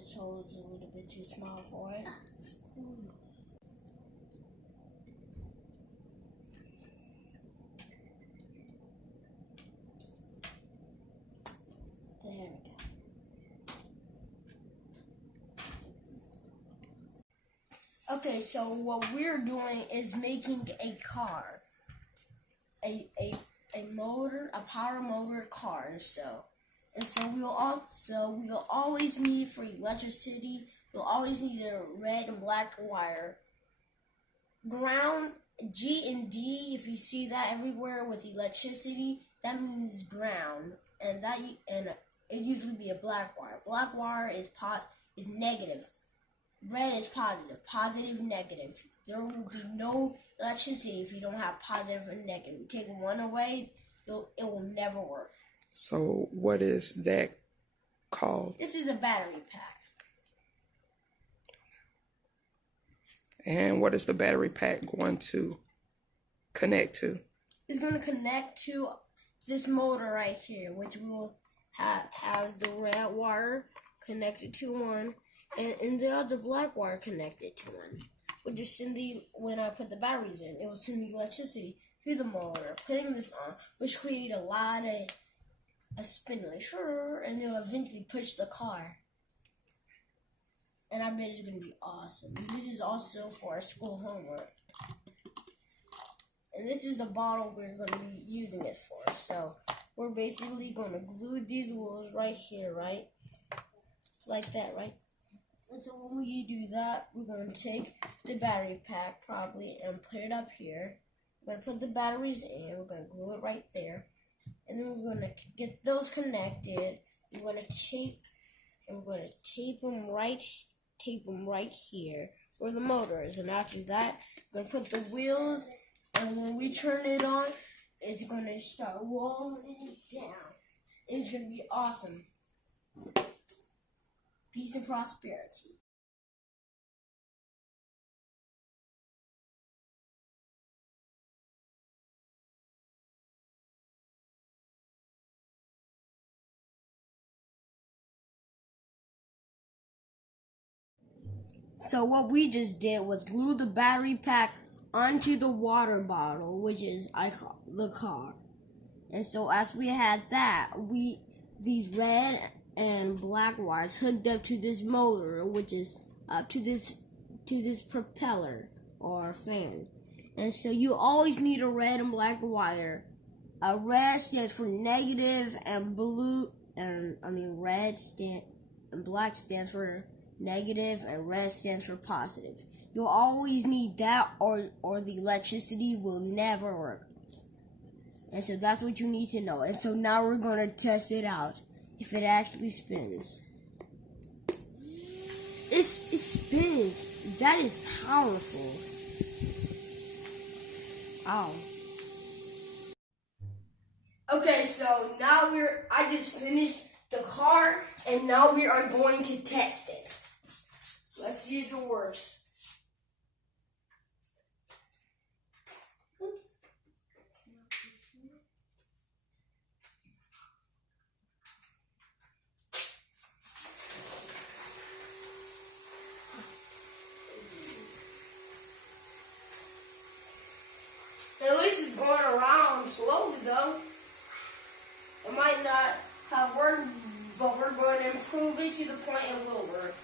this hole is a little bit too small for it. There we go. Okay, so what we're doing is making a car, a motor, a power motor car, and so we'll always need for electricity. We'll always need a red and black wire. Ground, G and D. If you see that everywhere with electricity, that means ground, and it usually be a black wire. Black wire is negative. Red is positive. Positive, negative. There will be no electricity if you don't have positive or negative. Take one away, it will never work. So what is that called? This is a battery pack. And what is the battery pack going to connect to? It's going to connect to this motor right here, which will have the red wire connected to one, and the other black wire connected to one. Which is when I put the batteries in, it will send the electricity to the motor, putting this on, which create a lot of a spin, like and it'll eventually push the car. And I bet it's gonna be awesome. This is also for our school homework. And this is the bottle we're gonna be using it for. So we're basically gonna glue these wheels right here, right? Like that, right? And so when we do that, we're going to take the battery pack probably and put it up here. We're going to put the batteries in. We're going to glue it right there. And then we're going to get those connected. We're going to tape them right here where the motor is. And after that, we're going to put the wheels. And when we turn it on, it's going to start rolling it down. It's going to be awesome. Peace and prosperity. So what we just did was glue the battery pack onto the water bottle, which is the car. And so as we had that, these red and black wires hooked up to this motor, which is up to this propeller or fan. And so you always need a red and black wire. Red stands for negative, and black stands for negative, and red stands for positive. You'll always need that, or the electricity will never work. And so that's what you need to know. And so now we're going to test it out. If it actually spins. It spins. That is powerful. Ow. Okay, so now I just finished the car, and now we are going to test it. Let's see if it works. Oops. At least it's going around slowly, though. It might not have worked, but we're going to improve it to the point it will work.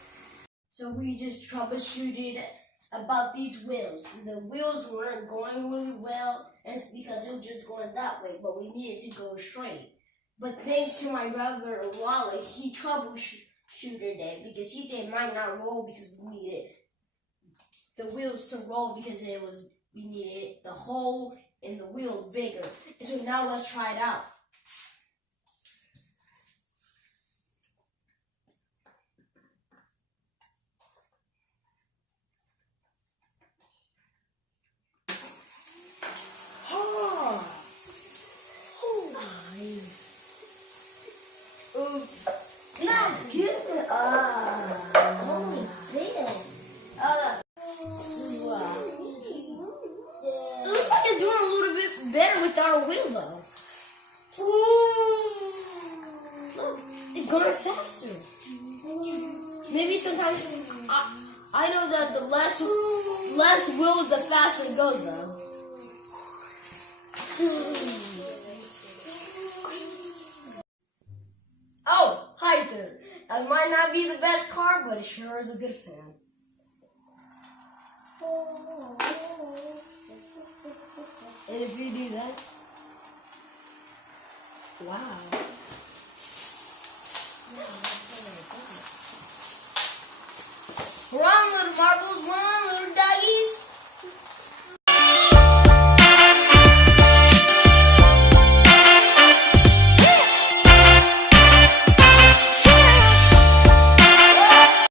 So we just troubleshooted about these wheels. The wheels weren't going really well, and it's because it was just going that way, but we needed to go straight. But thanks to my brother Wally, he troubleshooted it because he said it might not roll because we needed the wheels to roll because we needed the hole in the wheel bigger. So now let's try it out. Oops. That's good. Holy bit. It looks like it's doing a little bit better without a wheel, though. Look, it's going faster. maybe sometimes I know that the less wheels, the faster it goes, though. Oh, hi there. It might not be the best car, but it sure is a good fan. And if you do that, wow. Run, little marbles, run, little